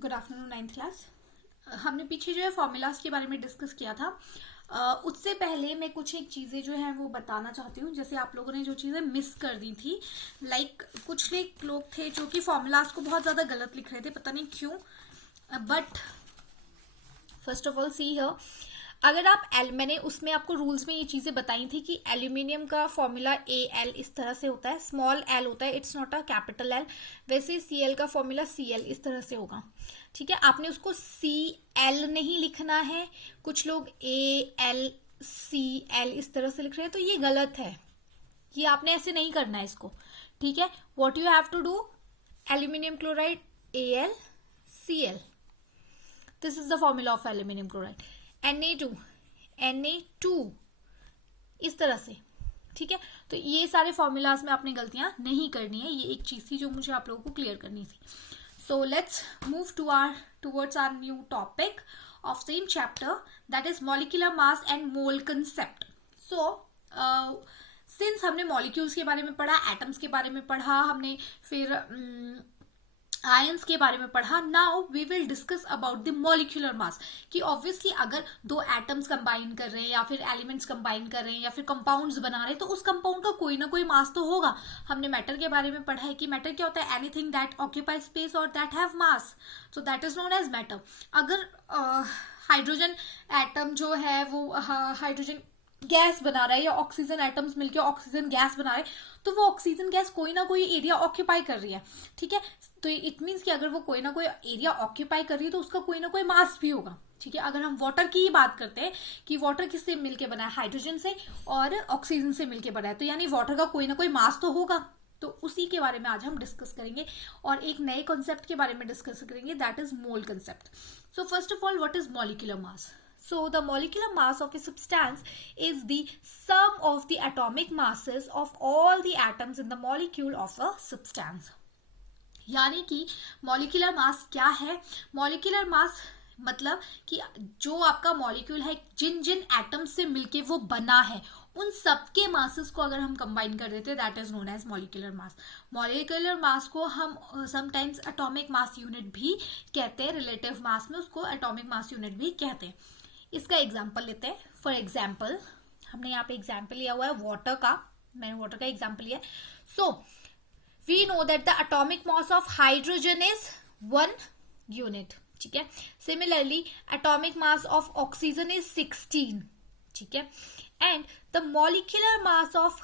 Good afternoon ninth class. हमने पीछे जो है फॉर्मूलाज के बारे में डिस्कस किया था। उससे पहले मैं कुछ एक चीज़ें जो है वो बताना चाहती हूँ। जैसे आप लोगों ने जो चीज़ें मिस कर दी थी, कुछ एक लोग थे जो कि फॉर्मूलाज को बहुत ज़्यादा गलत लिख रहे थे, पता नहीं क्यों। But first of all see here, अगर आप मैंने उसमें आपको रूल्स में ये चीज़ें बताई थी कि एल्यूमिनियम का फॉर्मूला AL इस तरह से होता है, स्मॉल l होता है, it's not a capital L। वैसे Cl का फॉर्मूला Cl इस तरह से होगा, ठीक है। आपने उसको Cl नहीं लिखना है, कुछ लोग AlCl इस तरह से लिख रहे हैं, तो ये गलत है। ये आपने ऐसे नहीं करना है इसको, ठीक है। What you have to do, aluminium chloride AlCl, this is the formula of aluminium chloride. Na2 इस तरह से, ठीक है। तो ये सारे फॉर्मूलाज में आपने गलतियां नहीं करनी है। ये एक चीज थी जो मुझे आप लोगों को क्लियर करनी थी। So let's move towards our new topic of same chapter, that is molecular mass and mole concept. So since हमने मॉलिक्यूल्स के बारे में पढ़ा, एटम्स के बारे में पढ़ा हमने, फिर आयंस के बारे में पढ़ा, now we will discuss about the molecular mass. कि ऑब्वियसली अगर दो एटम्स कंबाइन कर रहे हैं या फिर एलिमेंट्स कंबाइन कर रहे हैं या फिर कंपाउंड्स बना रहे हैं, तो उस कंपाउंड का कोई ना कोई मास तो होगा। हमने मैटर के बारे में पढ़ा है कि मैटर क्या होता है, एनीथिंग दैट ऑक्यूपाई स्पेस और that have mass, so that is known as matter. अगर हाइड्रोजन एटम जो है वो हाइड्रोजन गैस बना रहा है या ऑक्सीजन एटम्स मिलकर ऑक्सीजन गैस बना रहे हैं, तो वो ऑक्सीजन गैस कोई ना कोई एरिया ऑक्यूपाई कर रही है, ठीक है। तो इट मीन्स कि अगर वो कोई ना कोई एरिया ऑक्यूपाई कर रही है तो उसका कोई ना कोई मास भी होगा, ठीक है। अगर हम वाटर की ही बात करते हैं कि वाटर किससे मिलके बना है, हाइड्रोजन से और ऑक्सीजन से मिलके बना है, तो यानी वाटर का कोई ना कोई मास तो होगा। तो उसी के बारे में आज हम डिस्कस करेंगे और एक नए कॉन्सेप्ट के बारे में डिस्कस करेंगे, that is mole concept. So first of all, what is molecular mass? So the molecular mass of a substance is the sum of the atomic masses of all the atoms in the molecule of a substance. यानी कि molecular mass क्या है? Molecular mass मतलब कि जो आपका molecule है, जिन जिन atoms से मिलके वो बना है, उन सबके मासेस को अगर हम कंबाइन कर देते हैं, that is known as molecular mass. Molecular mass को हम समटाइम्स एटॉमिक मास यूनिट भी कहते हैं, रिलेटिव मास में उसको एटॉमिक मास यूनिट भी कहते हैं। इसका एग्जाम्पल लेते हैं। फॉर एग्जाम्पल, हमने यहाँ पे एग्जाम्पल लिया हुआ है वाटर का, मैंने वाटर का एग्जाम्पल लिया है। So we know that the atomic mass of hydrogen is 1 unit, ठीक है। Similarly atomic mass of oxygen is 16, ठीक है। And the molecular mass of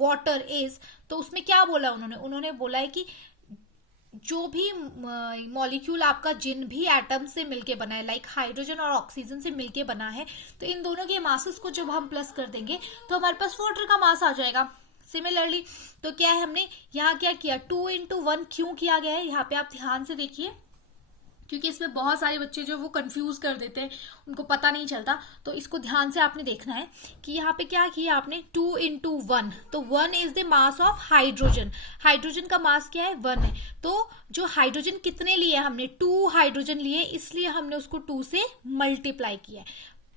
water is, तो उसमें क्या बोला उन्होंने बोला है कि जो भी मॉलिक्यूल आपका जिन भी एटम से मिलके बना है, लाइक हाइड्रोजन और ऑक्सीजन से मिलके बना है, तो इन दोनों के मासेस को जब हम प्लस कर देंगे तो हमारे पास वाटर का मास आ जाएगा। सिमिलरली तो क्या है, हमने यहाँ क्या किया, 2 into 1 क्यों किया गया है, यहाँ पे आप ध्यान से देखिए, क्योंकि इसमें बहुत सारे बच्चे जो वो कंफ्यूज कर देते हैं, उनको पता नहीं चलता। तो इसको ध्यान से आपने देखना है कि यहाँ पे क्या किया आपने, 2 into 1, तो 1 is the mass of hydrogen. Hydrogen का मास क्या है, 1 है। तो जो हाइड्रोजन कितने लिए हमने, 2 हाइड्रोजन लिए, इसलिए हमने उसको 2 से मल्टीप्लाई किया है।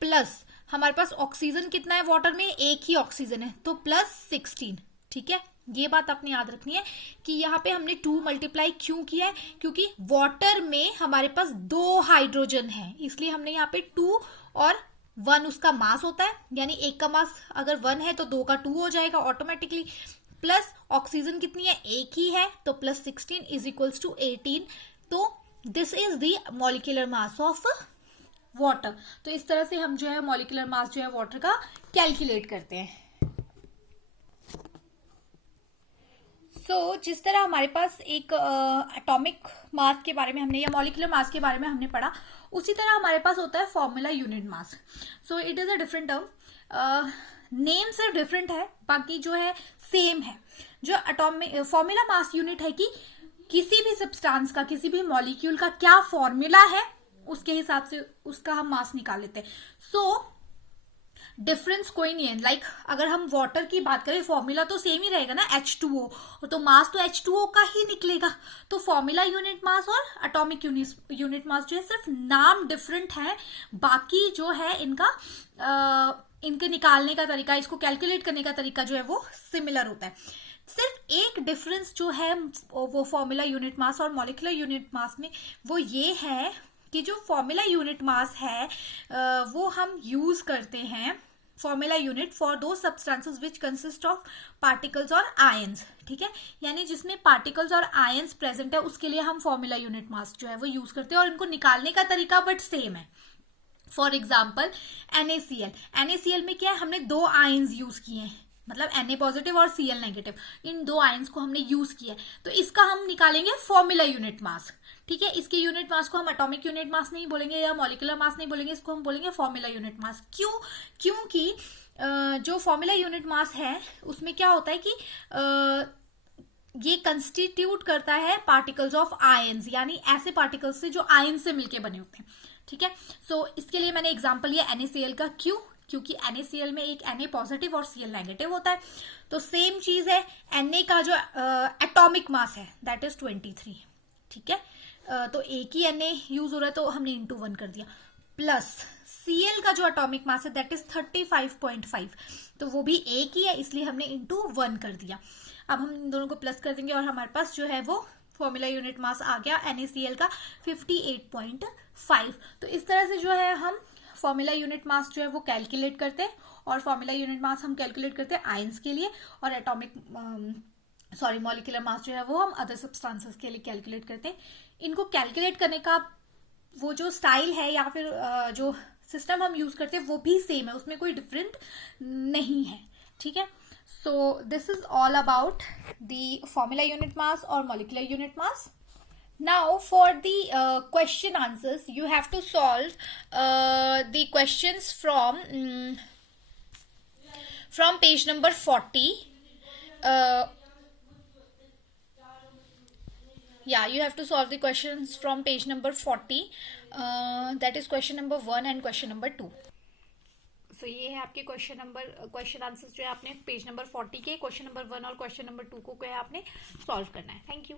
प्लस हमारे पास ऑक्सीजन कितना है वाटर में, एक ही ऑक्सीजन है, तो प्लस 16, ठीक है। ये बात आपने याद रखनी है कि यहाँ पे हमने 2 मल्टीप्लाई क्यों किया है, क्योंकि वाटर में हमारे पास 2 हाइड्रोजन है, इसलिए हमने यहाँ पे 2 और 1 उसका मास होता है, यानी एक का मास अगर 1 है तो 2 का 2 हो जाएगा ऑटोमेटिकली। प्लस ऑक्सीजन कितनी है, एक ही है, तो प्लस 16 इज इक्वल्स टू 18। तो this is the molecular mass of water. तो इस तरह से हम जो है मॉलिक्यूलर मास जो है वाटर का कैलकुलेट करते हैं। जिस तरह हमारे पास एक एटॉमिक मास के बारे में हमने या मॉलिक्यूलर मास के बारे में हमने पढ़ा, उसी तरह हमारे पास होता है formula unit mass. So it is a different term, name सिर्फ डिफरेंट है, बाकी जो है सेम है। जो एटॉमिक फॉर्मूला मास यूनिट है कि किसी भी सब्सटेंस का, किसी भी मॉलिक्यूल का क्या फॉर्मूला है, उसके हिसाब से उसका हम मास निकाल लेते हैं। सो डिफरेंस कोई नहीं है। लाइक अगर हम वाटर की बात करें, फॉर्मूला तो सेम ही रहेगा ना, H2O, तो मास तो H2O का ही निकलेगा। तो फॉर्मूला यूनिट मास और एटॉमिक यूनिट मास जो है सिर्फ नाम डिफरेंट है, बाकी जो है इनका इनके निकालने का तरीका, इसको कैलकुलेट करने का तरीका जो है वो सिमिलर होता है। सिर्फ एक डिफरेंस जो है वो फॉर्मूला यूनिट मास और मॉलिक्यूलर यूनिट मास में, वो ये है कि जो फॉर्मूला यूनिट मास है वो हम यूज करते हैं फॉर्मूला यूनिट फॉर दो substances which consist of particles और आयंस, ठीक है। यानी जिसमें पार्टिकल्स और आयंस प्रेजेंट है उसके लिए हम फॉर्मूला यूनिट मास जो है वो यूज करते हैं, और इनको निकालने का तरीका बट सेम है। फॉर एग्जाम्पल NaCl, NaCl में क्या है, हमने दो आयंस यूज किए हैं, मतलब Na पॉजिटिव और Cl नेगेटिव, इन दो आयंस को हमने यूज किया है, तो इसका हम निकालेंगे फॉर्मूला यूनिट मास, ठीक है। इसके यूनिट मास को हम एटॉमिक यूनिट मास नहीं बोलेंगे या मॉलिक्यूलर मास नहीं बोलेंगे, इसको हम बोलेंगे फॉर्मूला यूनिट मास। क्यों? क्योंकि जो फॉर्मूला यूनिट मास है उसमें क्या होता है कि ये कंस्टिट्यूट करता है पार्टिकल्स ऑफ आयंस, यानी ऐसे पार्टिकल्स से जो आयन से मिलके बने होते हैं, ठीक है। सो इसके लिए मैंने एग्जांपल लिया NaCl का। क्यों? क्योंकि NaCl में एक Na पॉजिटिव और Cl नेगेटिव होता है। तो सेम चीज है, Na का जो एटॉमिक मास है दैट इज 23, ठीक है। तो एक ही Na यूज हो रहा है तो हमने इंटू 1 कर दिया, प्लस Cl का जो एटॉमिक मास है दैट इज 35.5, तो वो भी एक ही है इसलिए हमने इंटू 1 कर दिया। अब हम इन दोनों को प्लस कर देंगे और हमारे पास जो है वो फॉर्मूला यूनिट मास आ गया NaCl का 58.5। तो इस तरह से जो है हम फॉर्मूला यूनिट मास जो है वो कैलकुलेट करते हैं, और फॉर्मूला यूनिट मास हम कैलकुलेट करते हैं आयंस के लिए, और एटॉमिक मॉलिक्यूलर मास जो है वो हम अदर सब्सटेंसेस के लिए कैलकुलेट करते हैं। इनको कैलकुलेट करने का वो जो स्टाइल है या फिर जो सिस्टम हम यूज करते हैं वो भी सेम है, उसमें कोई डिफरेंट नहीं है, ठीक है। So this is all about the formula unit mass or molecular unit mass. Now for the question answers, you have to solve the questions from page number 40. Yeah, you have to solve the questions from page number 40. That is question number 1 and question number 2. तो ये है आपके question answers जो है आपने page number 40 के question number 1 और question number 2 को क्या है आपने सॉल्व करना है। Thank you.